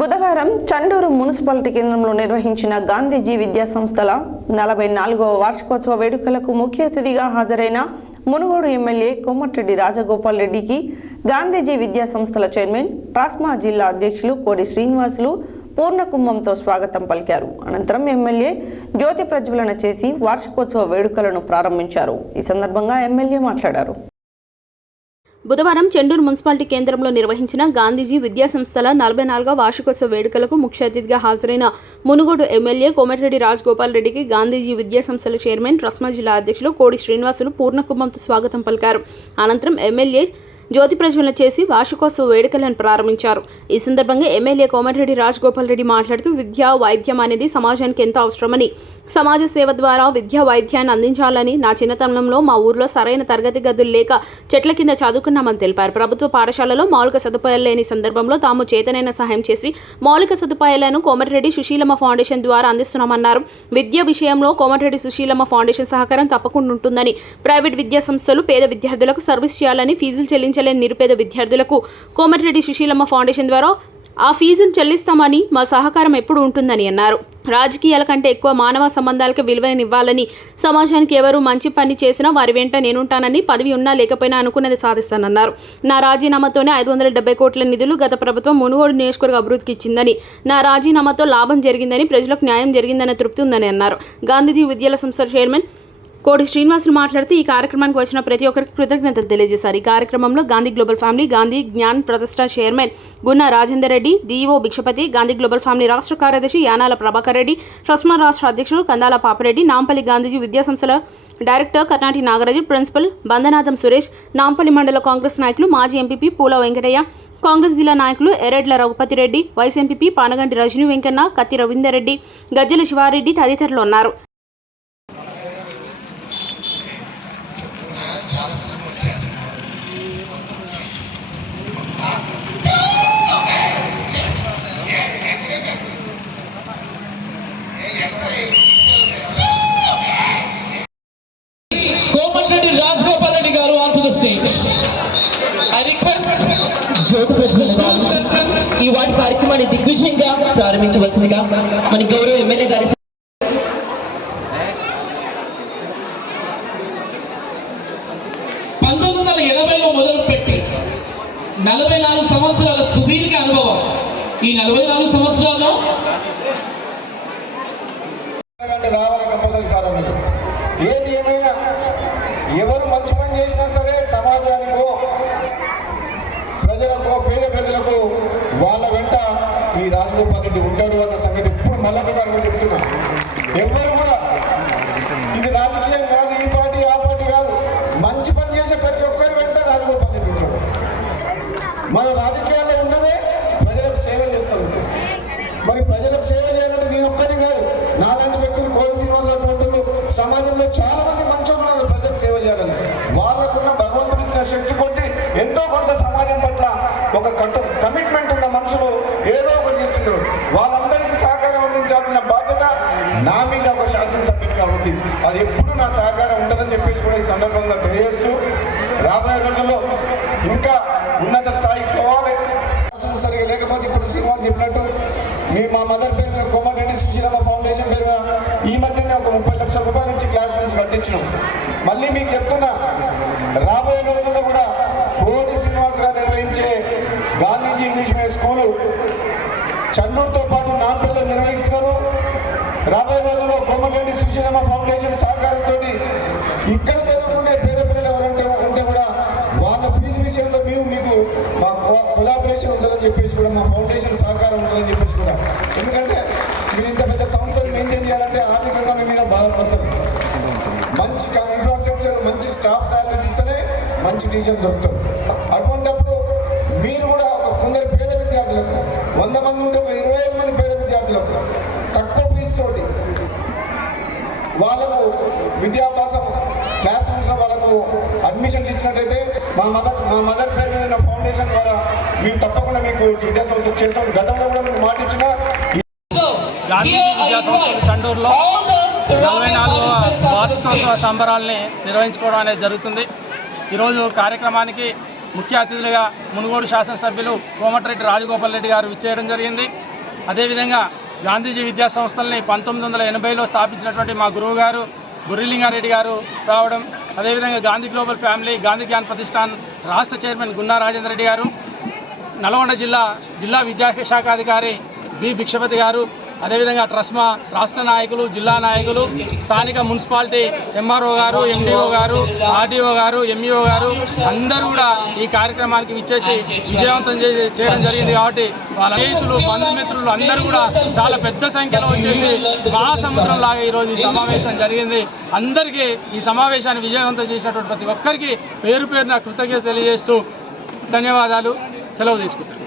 బుధవారం చండూరు మున్సిపాలిటీ కేంద్రంలో నిర్వహించిన గాంధీజీ విద్యా సంస్థల 44వ వార్షికోత్సవ వేడుకలకు ముఖ్య అతిథిగా హాజరైన మునుగోడు ఎమ్మెల్యే కోమటిరెడ్డి రాజగోపాల్ రెడ్డికి గాంధీజీ విద్యా సంస్థల చైర్మన్ ట్రాస్మా జిల్లా అధ్యక్షులు కోడి శ్రీనివాసులు పూర్ణకుంభంతో స్వాగతం పలికారు. అనంతరం ఎమ్మెల్యే జ్యోతి ప్రజ్వలన చేసి వార్షికోత్సవ వేడుకలను ప్రారంభించారు. ఈ సందర్భంగా ఎమ్మెల్యే మాట్లాడారు. బుధవారం చెండూరు మున్సిపాలిటీ కేంద్రంలో నిర్వహించిన గాంధీజీ విద్యా సంస్థల 44వ వార్షికోత్సవ వేడుకలకు ముఖ్య అతిథిగా హాజరైన మునుగోడు ఎమ్మెల్యే కోమటిరెడ్డి రాజగోపాల్ రెడ్డికి గాంధీజీ విద్యా సంస్థల చైర్మన్ ట్రాస్మా జిల్లా అధ్యక్షులు కోడి శ్రీనివాసులు పూర్ణకుంభంతో స్వాగతం పలికారు. అనంతరం ఎమ్మెల్యే జ్యోతి ప్రజ్వలన చేసి వార్షికోత్సవ వేడుకలను ప్రారంభించారు. ఈ సందర్భంగా ఎమ్మెల్యే కోమటిరెడ్డి రాజగోపాల్ రెడ్డి మాట్లాడుతూ విద్య వైద్యం అనేది సమాజానికి ఎంతో అవసరమని, సమాజ సేవ ద్వారా విద్యా వైద్యాన్ని అందించాలని, నా చిన్నతనంలో మా ఊర్లో సరైన తరగతి గదులు లేక చెట్ల కింద చదువుకున్నామని తెలిపారు. ప్రభుత్వ పాఠశాలలో మౌలిక సదుపాయాలు లేని సందర్భంలో తాము చేతనైన సహాయం చేసి మౌలిక సదుపాయాలను కోమటిరెడ్డి సుశీలమ్మ ఫౌండేషన్ ద్వారా అందిస్తున్నామన్నారు. విద్య విషయంలో కోమటిరెడ్డి సుశీలమ్మ ఫౌండేషన్ సహకారం తప్పకుండా ఉంటుందని, ప్రైవేట్ విద్యా సంస్థలు పేద విద్యార్థులకు సర్వీస్ చేయాలని, ఫీజులు చెల్లించలేని నిరుపేద విద్యార్థులకు కోమటిరెడ్డి సుశీలమ్మ ఫౌండేషన్ ద్వారా ఆ ఫీజును చెల్లిస్తామని, మా సహకారం ఎప్పుడు ఉంటుందని అన్నారు. రాజకీయాల కంటే ఎక్కువ మానవ సంబంధాలకు విలువనివ్వాలని, సమాజానికి ఎవరు మంచి పని చేసినా వారి వెంట నేనుంటానని, పదవి ఉన్నా లేకపోయినా అనుకున్నది సాధిస్తానన్నారు. నా రాజీనామాతోనే 570 కోట్ల నిధులు గత ప్రభుత్వం మునుగోడు నియోజకవర్గ అభివృద్ధికి ఇచ్చిందని, నా రాజీనామాతో లాభం జరిగిందని, ప్రజలకు న్యాయం జరిగిందనే తృప్తి ఉందని అన్నారు. గాంధీజీ విద్యల సంస్థ చైర్మన్ కోడి శ్రీనివాసులు మాట్లాడుతూ ఈ కార్యక్రమానికి వచ్చిన ప్రతి ఒక్కరికి కృతజ్ఞతలు తెలియజేశారు. ఈ కార్యక్రమంలో గాంధీ గ్లోబల్ ఫ్యామిలీ, గాంధీ జ్ఞాన్ ప్రతిష్ట చైర్మన్ గున్న Rajender Reddy, DEO Bhikshapathi, Gandhi global family రాష్ట్ర కార్యదర్శి యానాల ప్రభాకర్ రెడ్డి, ట్రస్మా రాష్ట్ర అధ్యక్షుడు కందాల పాపిరెడ్డి, నాంపల్లి గాంధీజీ విద్యా సంస్థల డైరెక్టర్ కర్నాటి నాగరాజు, ప్రిన్సిపల్ బందనాథం సురేష్, నాంపల్లి మండల కాంగ్రెస్ నాయకులు, మాజీ ఎంపీపీ పూల వెంకటయ్య, కాంగ్రెస్ జిల్లా నాయకులు ఎరెడ్ల రఘుపతి రెడ్డి, వైస్ ఎంపీపీ పానగంటి రజనీ వెంకన్న, కత్తి రవీందర్ రెడ్డి, గజ్జల శివారెడ్డి తదితరులు ఉన్నారు. కోమటిరెడ్డి రాజగోపాల్ రెడ్డి గారు on to the stage. I request జ్యోతి ప్రజ్వలన గారు ఈ వాటి కార్యక్రమాన్ని దిగ్విజయంగా ప్రారంభించవలసిందిగా మన గౌరవ ఎమ్మెల్యే గారి 1980లో మొదలుపెట్టి 44 సంవత్సరాల సుదీర్ఘ అనుభవం. ఈ 44 సంవత్సరాల్లో రావాలి కంపల్సరీ సార్ అన్నట్టు. ఏది ఏమైనా ఎవరు మంచి పని చేసినా సరే సమాజానికో ప్రజలకు, పేద ప్రజలకు వాళ్ళ వెంట ఈ రాజగోపాల్ రెడ్డి ఉంటాడు అన్న సంగతి ఇప్పుడు మళ్ళొకసారి కూడా చెప్తున్నా. ఎవరు కూడా ఇది రాజకీయం కాదు, ఈ పార్టీ ఆ పార్టీ కాదు, మంచి పని చేసే ప్రతి ఒక్కరి వెంట రాజగోపాల్ రెడ్డి ఉంటాడు. మన రాజకీయాల్లో ఉన్నదే ప్రజలకు సేవ చేస్తుంది. మరి ప్రజలకు సేవ చేయాలంటే నేను ఒక్కరిని కాదు, నాలాంటి వ్యక్తులు కోడి శ్రీనివాసరావు పోటీలు సమాజంలో చాలా మంది మంచోళ్ళు ఉన్నారు ప్రజలకు సేవ చేయాలని. వాళ్ళకున్న భగవంతుడు ఇచ్చిన శక్తి కొట్టి ఎంతో కొంత సమాజం పట్ల ఒక కమిట్మెంట్ ఉన్న మనుషులు ఏదో ఒకటి చేస్తున్నారు. వాళ్ళందరికీ సహకారం అందించాల్సిన బాధ్యత నా మీద ఒక శాసనసభ్యుడిగా ఉంది. అది ఎప్పుడు నా సహకారం ఉంటుందని చెప్పేసి కూడా ఈ సందర్భంగా తెలియజేస్తూ, రాబోయే రోజుల్లో ఇంకా ఉన్నత స్థాయికి పోవాలి. సరిగా లేకపోతే ఇప్పుడు శ్రీనివాస్ చెప్పినట్టు మా మదర్ పేరు మీద కోమటిరెడ్డి సుశీలమ్మ ఫౌండేషన్ పేరు మీద ఈ మధ్యనే ఒక 30 లక్షల రూపాయల నుంచి క్లాస్ రూమ్స్ కట్టించినాం. మళ్ళీ మీకు చెప్తున్నా, రాబోయే రోజుల్లో కూడా కోడి శ్రీనివాస్ గారు నిర్వహించే గాంధీజీ ఇంగ్లీష్ మీడియం స్కూలు చండూరుతో పాటు నాంపల్లిలో నిర్వహిస్తారు. రాబోయే రోజుల్లో కోమటిరెడ్డి సుశీలమ్మ ఫౌండేషన్ సహకారంతో ఇక్కడ చదువుకునే పేద పిల్లలు ఎవరంటే ఉంటే కూడా వాళ్ళ ఫీజు విషయంలో మీకు మా కొలాబరేషన్ ఉంటుందని చెప్పేసి కూడా, మా ఫౌండేషన్ సహకారం ఉంటుందని చెప్పేసి కూడా. ఎందుకంటే మీరు ఇంత పెద్ద సంస్థలు మెయింటైన్ చేయాలంటే ఆర్థికంగా మీ మీద బాధపడుతుంది. మంచి ఇన్ఫ్రాస్ట్రక్చర్, మంచి స్టాఫ్ శాలరీస్ ఇస్తేనే మంచి టీచర్లు దొరుకుతారు. అటువంటిప్పుడు మీరు కూడా కొందరు పేద విద్యార్థులకు 100 మంది ఉంటే ఒక 25 మంది పేద విద్యార్థులకు తక్కువ ఫీజు తోటి వాళ్ళకు విద్యాభ్యాసం క్లాస్ రూమ్స్లో వాళ్ళకు అడ్మిషన్స్ ఇచ్చినట్టయితే మా మదర్ పేరు మీద ఉన్న ఫౌండేషన్ ద్వారా మేము తప్పకుండా మీకు విద్యా సంస్థ చేస్తాం. గతంలో కూడా మీకు మాట ఇచ్చిన గాంధీ విద్యా సంస్థ చండూరులో 44వ వార్షికోత్సవ సంబరాల్ని నిర్వహించుకోవడం అనేది జరుగుతుంది. ఈరోజు కార్యక్రమానికి ముఖ్య అతిథులుగా మునుగోడు శాసనసభ్యులు కోమటిరెడ్డి రాజగోపాల్ రెడ్డి గారు విచ్చేయడం జరిగింది. అదేవిధంగా గాంధీజీ విద్యా సంస్థల్ని 1980లో స్థాపించినటువంటి మా గురువు గారు బుర్రిలింగారెడ్డి గారు రావడం, అదేవిధంగా గాంధీ గ్లోబల్ ఫ్యామిలీ గాంధీ జ్ఞాన్ ప్రతిష్టాన్ రాష్ట్ర చైర్మన్ గున్నా రాజేంద్ర రెడ్డి గారు, నల్గొండ జిల్లా విద్యాశాఖాధికారి బి భిక్షపతి గారు, అదేవిధంగా ట్రస్మా రాష్ట్ర నాయకులు, జిల్లా నాయకులు, స్థానిక మున్సిపాలిటీ ఎంఆర్ఓ గారు, ఎండిఓ గారు, ఆర్డీఓ గారు, ఎంఈఓ గారు అందరూ కూడా ఈ కార్యక్రమానికి విచ్చేసి విజయవంతం చేయడం జరిగింది. కాబట్టి వాళ్ళ స్నేహితులు, బంధుమిత్రులు అందరూ కూడా చాలా పెద్ద సంఖ్యలో వచ్చేసి మహాసముద్రం లాగా ఈరోజు ఈ సమావేశం జరిగింది. అందరికీ ఈ సమావేశాన్ని విజయవంతం చేసినటువంటి ప్రతి ఒక్కరికి పేరు పేరున కృతజ్ఞత తెలియజేస్తూ ధన్యవాదాలు. సెలవు తీసుకుంటాను.